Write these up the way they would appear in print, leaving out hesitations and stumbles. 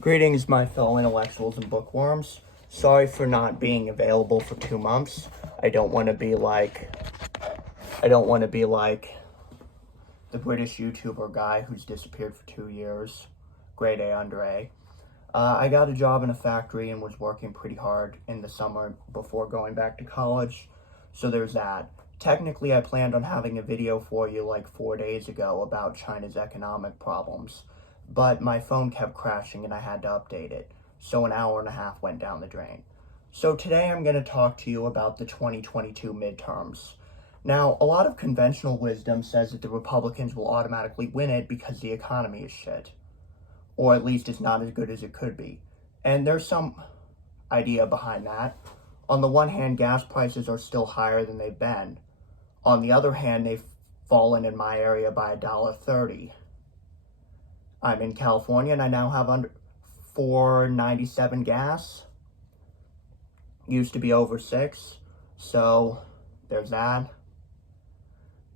Greetings, my fellow intellectuals and bookworms. Sorry for not being available for 2 months. I don't want to be like the British YouTuber guy who's disappeared for 2 years. Grade A under A. I got a job in a factory and was working pretty hard in the summer before going back to college. So there's that. Technically, I planned on having a video for you like 4 days ago about China's economic problems, but my phone kept crashing and I had to update it. So an hour and a half went down the drain. So today I'm going to talk to you about the 2022 midterms. Now, a lot of conventional wisdom says that the Republicans will automatically win it because the economy is shit. Or at least it's not as good as it could be. And there's some idea behind that. On the one hand, gas prices are still higher than they've been. On the other hand, they've fallen in my area by $1.30. I'm in California and I now have under $4.97 gas. Used to be over $6, so there's that.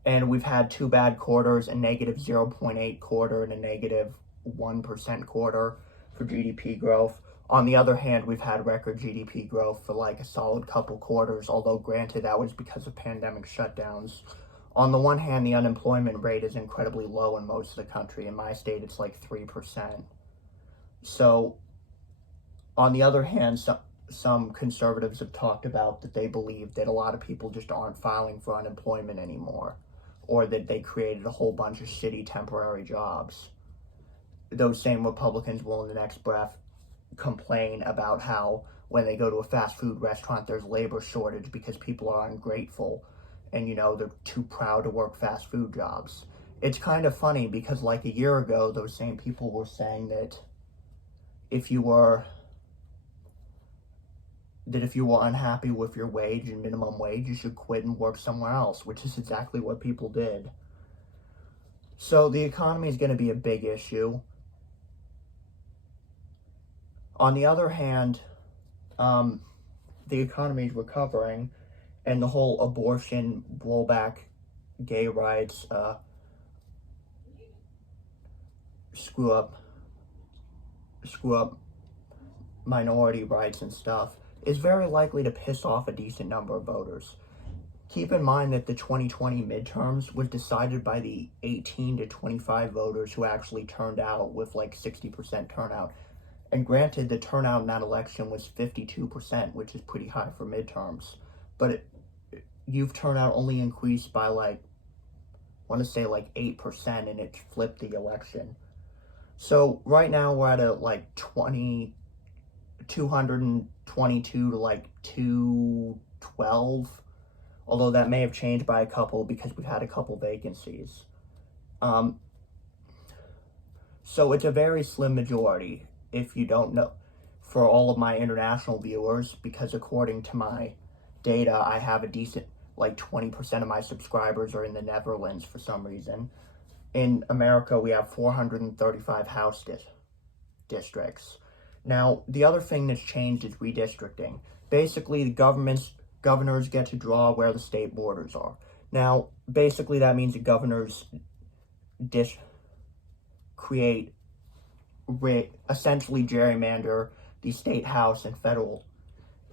And we've had 2 bad quarters, a negative 0.8 quarter and a negative 1% quarter for GDP growth. On the other hand, we've had record GDP growth for like a solid couple quarters, although granted that was because of pandemic shutdowns. On the one hand, the unemployment rate is incredibly low in most of the country. In my state, it's like 3%. So, on the other hand, some conservatives have talked about that they believe that a lot of people just aren't filing for unemployment anymore, or that they created a whole bunch of shitty temporary jobs. Those same Republicans will in the next breath complain about how when they go to a fast food restaurant, there's labor shortage because people are ungrateful and, they're too proud to work fast food jobs. It's kind of funny because like a year ago, those same people were saying that if you were unhappy with your wage and minimum wage, you should quit and work somewhere else, which is exactly what people did. So the economy is going to be a big issue. On the other hand, the economy is recovering, and the whole abortion, rollback, gay rights, screw up minority rights and stuff is very likely to piss off a decent number of voters. Keep in mind that the 2020 midterms was decided by the 18 to 25 voters who actually turned out with like 60% turnout. And granted, the turnout in that election was 52%, which is pretty high for midterms. But youth turnout only increased by like 8%, and it flipped the election. So right now we're at a like 222 to like 212, although that may have changed by a couple because we've had a couple vacancies. So it's a very slim majority, if you don't know, for all of my international viewers, because according to my data, I have a decent, like 20% of my subscribers are in the Netherlands for some reason. In America, we have 435 House districts. Now, the other thing that's changed is redistricting. Basically, the governors get to draw where the state borders are. Now, basically, that means the governors essentially gerrymander the state house and federal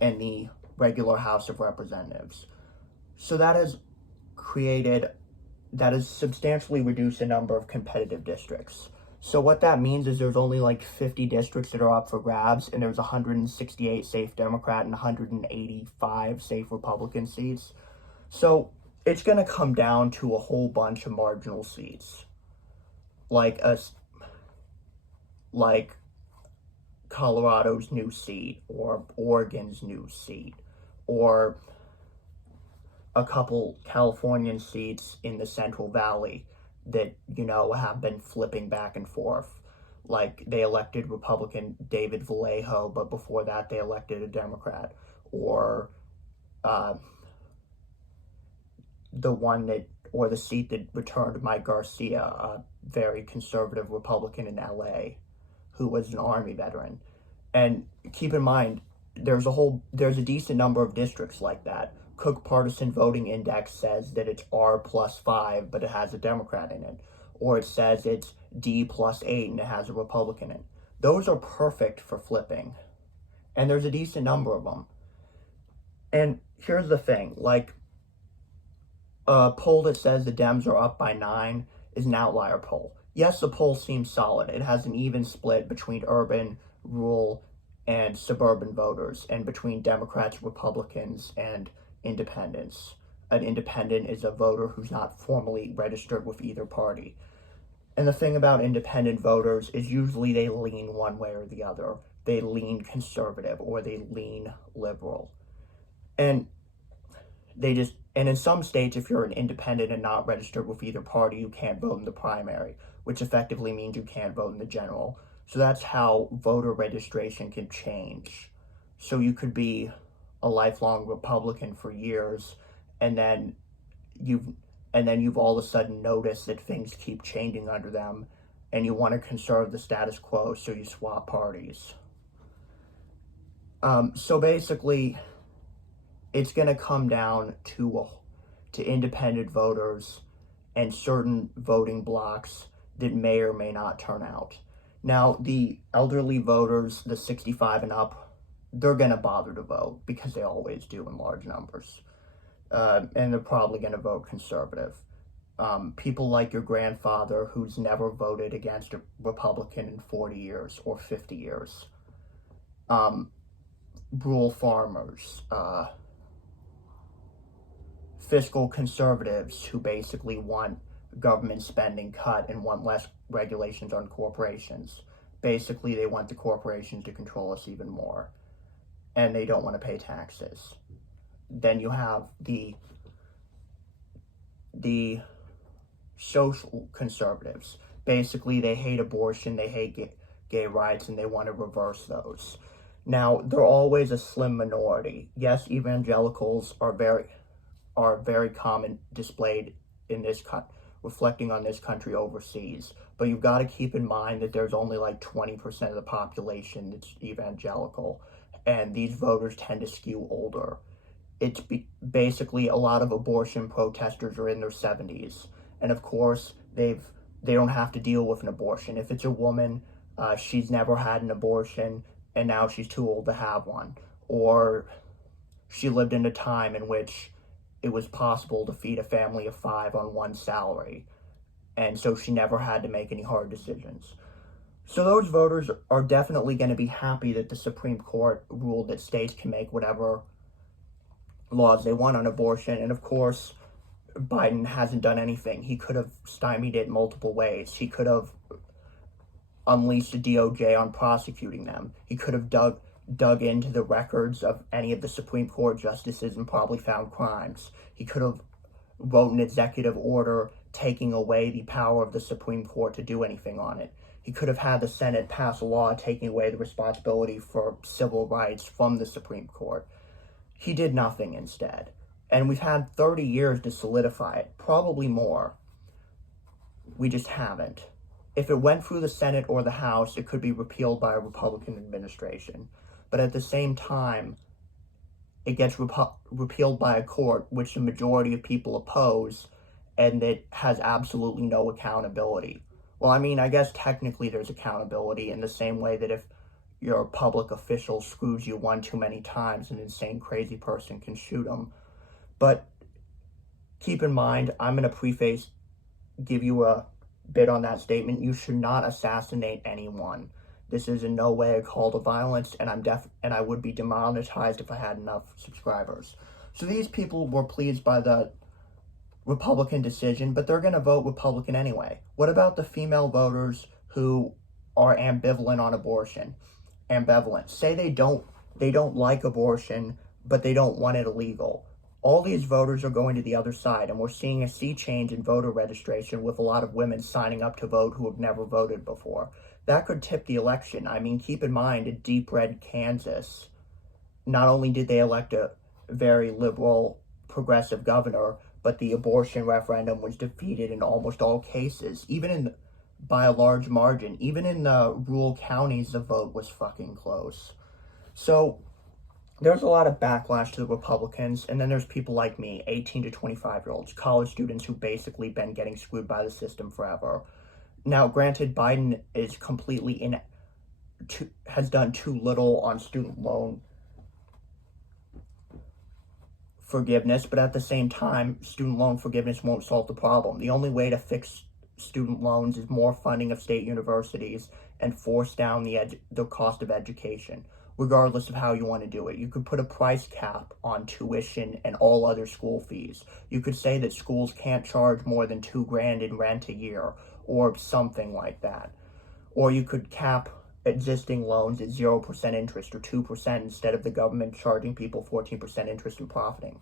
and the regular House of Representatives. So that has substantially reduced the number of competitive districts. So what that means is there's only like 50 districts that are up for grabs, and there's 168 safe Democrat and 185 safe Republican seats. So it's going to come down to a whole bunch of marginal seats, like Colorado's new seat, or Oregon's new seat, or a couple Californian seats in the Central Valley that, have been flipping back and forth. Like, they elected Republican David Vallejo, but before that they elected a Democrat. Or the seat that returned Mike Garcia, a very conservative Republican in LA, who was an Army veteran. And keep in mind, there's a decent number of districts like that. Cook Partisan Voting Index says that it's R+5, but it has a Democrat in it. Or it says it's D+8 and it has a Republican in it. those are perfect for flipping. And there's a decent number of them. And here's the thing, like, a poll that says the Dems are up by 9 is an outlier poll. Yes, the poll seems solid. It has an even split between urban, rural, and suburban voters, and between Democrats, Republicans, and independents. An independent is a voter who's not formally registered with either party. And the thing about independent voters is usually they lean one way or the other. They lean conservative or they lean liberal. And in some states, if you're an independent and not registered with either party, you can't vote in the primary, which effectively means you can't vote in the general. So that's how voter registration can change. So you could be a lifelong Republican for years, and then you've all of a sudden noticed that things keep changing under them, and you want to conserve the status quo, so you swap parties. So basically, it's going to come down to independent voters and certain voting blocks that may or may not turn out. Now, the elderly voters, the 65 and up, they're going to bother to vote because they always do in large numbers. And they're probably going to vote conservative. People like your grandfather who's never voted against a Republican in 40 years or 50 years. Rural farmers, fiscal conservatives who basically want government spending cut and want less regulations on corporations. Basically, they want the corporations to control us even more, and they don't want to pay taxes. Then you have the social conservatives. Basically, they hate abortion, they hate gay rights, and they want to reverse those. Now, they're always a slim minority. Yes, evangelicals are very common displayed in this reflecting on this country overseas. But you've got to keep in mind that there's only like 20% of the population that's evangelical, and these voters tend to skew older. It's basically a lot of abortion protesters are in their 70s, and of course they don't have to deal with an abortion. If it's a woman, she's never had an abortion, and now she's too old to have one, or she lived in a time in which it was possible to feed a family of 5 on one salary, and so she never had to make any hard decisions. So those voters are definitely going to be happy that the Supreme Court ruled that states can make whatever laws they want on abortion, and of course, Biden hasn't done anything. He could have stymied it multiple ways. He could have unleashed the DOJ on prosecuting them. He could have dug into the records of any of the Supreme Court justices and probably found crimes. He could have wrote an executive order taking away the power of the Supreme Court to do anything on it. He could have had the Senate pass a law taking away the responsibility for civil rights from the Supreme Court. He did nothing instead. And we've had 30 years to solidify it, probably more. We just haven't. If it went through the Senate or the House, it could be repealed by a Republican administration. But at the same time, it gets repealed by a court which the majority of people oppose, and it has absolutely no accountability. Well, I mean, I guess technically there's accountability in the same way that if your public official screws you one too many times, an insane, crazy person can shoot them. But keep in mind, I'm going to give you a bit on that statement. You should not assassinate anyone. This is in no way a call to violence, and I would be demonetized if I had enough subscribers. So these people were pleased by the Republican decision, but they're going to vote Republican anyway. What about the female voters who are ambivalent on abortion? Say they don't like abortion, but they don't want it illegal. All these voters are going to the other side, and we're seeing a sea change in voter registration with a lot of women signing up to vote who have never voted before. That could tip the election. I mean, keep in mind, in deep red Kansas, not only did they elect a very liberal, progressive governor, but the abortion referendum was defeated in almost all cases, by a large margin. Even in the rural counties, the vote was fucking close. So there's a lot of backlash to the Republicans, and then there's people like me, 18 to 25-year-olds, college students who've basically been getting screwed by the system forever. Now, granted, Biden is completely too little on student loan forgiveness, but at the same time, student loan forgiveness won't solve the problem. The only way to fix student loans is more funding of state universities and force down the cost of education, regardless of how you want to do it. You could put a price cap on tuition and all other school fees. You could say that schools can't charge more than $2,000 in rent a year, or something like that. Or you could cap existing loans at 0% interest or 2% instead of the government charging people 14% interest and profiting.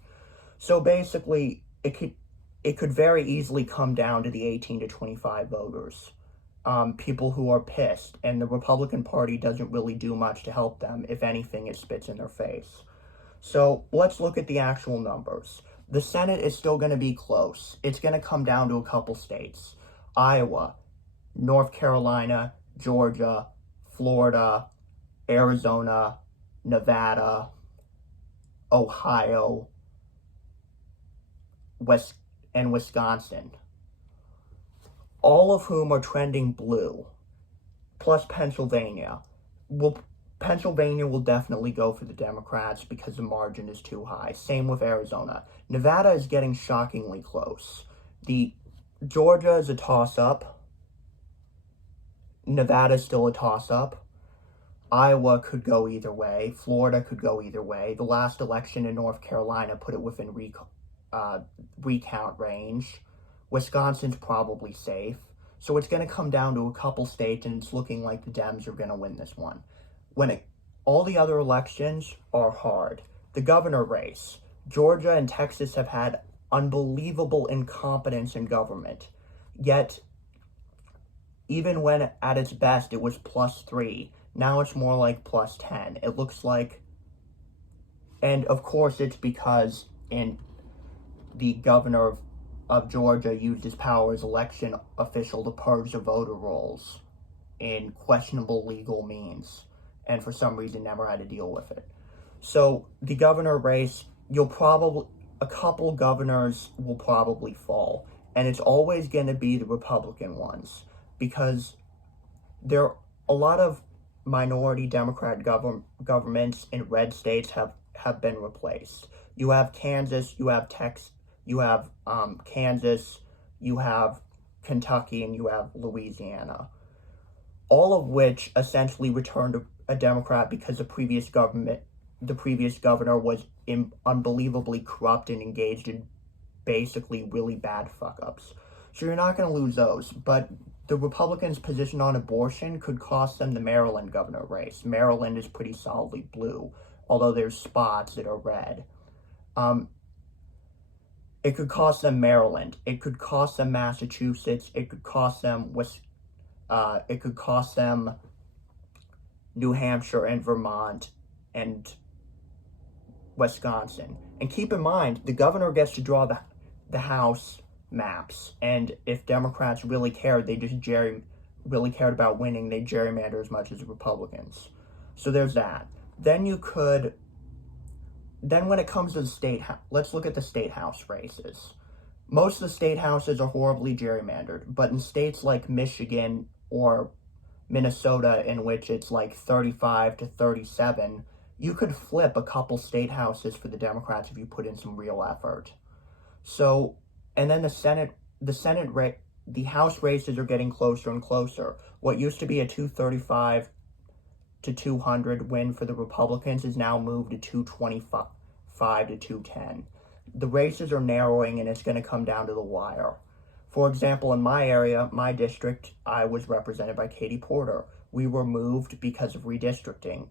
So basically, it could very easily come down to the 18 to 25 voters, people who are pissed, and the Republican Party doesn't really do much to help them. If anything, it spits in their face. So let's look at the actual numbers. The Senate is still going to be close. It's going to come down to a couple states: Iowa, North Carolina, Georgia, Florida, Arizona, Nevada, Ohio, and Wisconsin, all of whom are trending blue, plus Pennsylvania. Pennsylvania will definitely go for the Democrats because the margin is too high. Same with Arizona. Nevada is getting shockingly close. Georgia is a toss-up. Nevada is still a toss-up. Iowa could go either way. Florida could go either way. The last election in North Carolina put it within recount range. Wisconsin's probably safe. So it's going to come down to a couple states, and it's looking like the Dems are going to win this one. All the other elections are hard. The governor race. Georgia and Texas have had unbelievable incompetence in government. Yet, even when at its best it was +3, now it's more like +10. It looks like, and of course it's because the governor of Georgia used his power as election official to purge the voter rolls in questionable legal means, and for some reason never had to deal with it. So the governor race, a couple governors will probably fall, and it's always going to be the Republican ones, because there are a lot of minority Democrat governments in red states have been replaced. You have Kansas, you have Texas, you have Kansas, you have Kentucky, and you have Louisiana, all of which essentially returned a Democrat because the previous governor was unbelievably corrupt and engaged in basically really bad fuck-ups. So you're not going to lose those, but the Republicans' position on abortion could cost them the Maryland governor race. Maryland is pretty solidly blue, although there's spots that are red. It could cost them Maryland. It could cost them Massachusetts. It could cost them New Hampshire and Vermont and Wisconsin. And keep in mind, the governor gets to draw the House maps, and if Democrats really cared, really cared about winning, they gerrymander as much as the Republicans. So there's that. Then when it comes to the state, let's look at the state house races. Most of the state houses are horribly gerrymandered, but in states like Michigan or Minnesota, in which it's like 35 to 37, you could flip a couple state houses for the Democrats if you put in some real effort. So, and then the House races are getting closer and closer. What used to be a 235 to 200 win for the Republicans is now moved to 225 to 210. The races are narrowing, and it's going to come down to the wire. For example, in my area, my district, I was represented by Katie Porter. We were moved because of redistricting.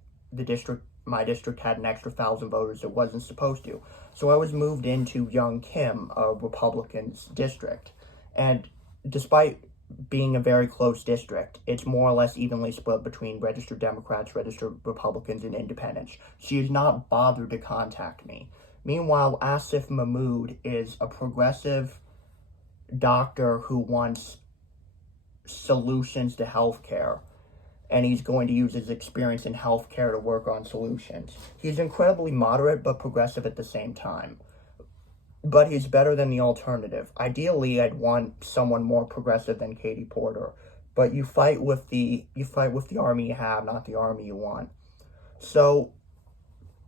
My district had an extra 1,000 voters it wasn't supposed to. So I was moved into Young Kim, a Republican's district. And despite being a very close district, it's more or less evenly split between registered Democrats, registered Republicans, and independents. She has not bothered to contact me. Meanwhile, Asif Mahmood is a progressive doctor who wants solutions to healthcare, and he's going to use his experience in healthcare to work on solutions. He's incredibly moderate but progressive at the same time. But he's better than the alternative. Ideally, I'd want someone more progressive than Katie Porter, but you fight with the army you have, not the army you want. So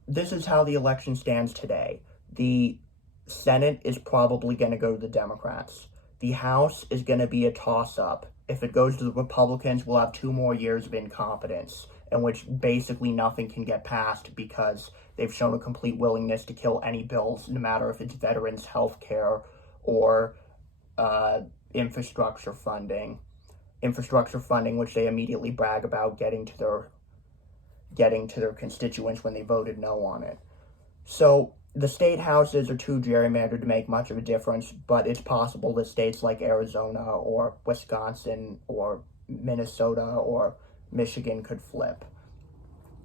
this is how the election stands today. The Senate is probably going to go to the Democrats. The House is going to be a toss-up. If it goes to the Republicans, we'll have 2 more years of incompetence, in which basically nothing can get passed because they've shown a complete willingness to kill any bills, no matter if it's veterans' health care or infrastructure funding, which they immediately brag about getting to their constituents when they voted no on it. So the state houses are too gerrymandered to make much of a difference, but it's possible that states like Arizona or Wisconsin or Minnesota or Michigan could flip.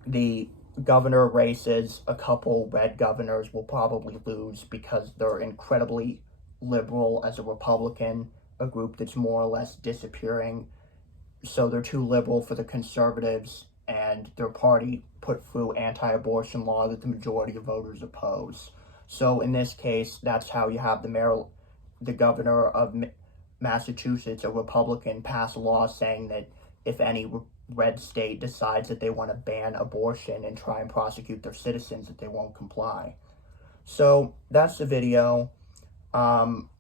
The governor races, a couple red governors will probably lose because they're incredibly liberal as a Republican, a group that's more or less disappearing. So they're too liberal for the conservatives, and their party put through anti-abortion law that the majority of voters oppose. So in this case, that's how you have the governor of Massachusetts, a Republican, pass a law saying that if any red state decides that they want to ban abortion and try and prosecute their citizens, that they won't comply. So that's the video.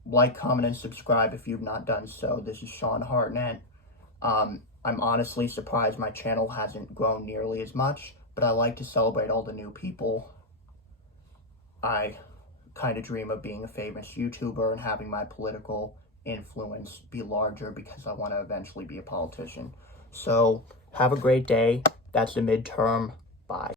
Like, comment, and subscribe if you've not done so. This is Sean Hartnett. I'm honestly surprised my channel hasn't grown nearly as much, but I like to celebrate all the new people. I kind of dream of being a famous YouTuber and having my political influence be larger because I want to eventually be a politician. So, have a great day. That's the midterm. Bye.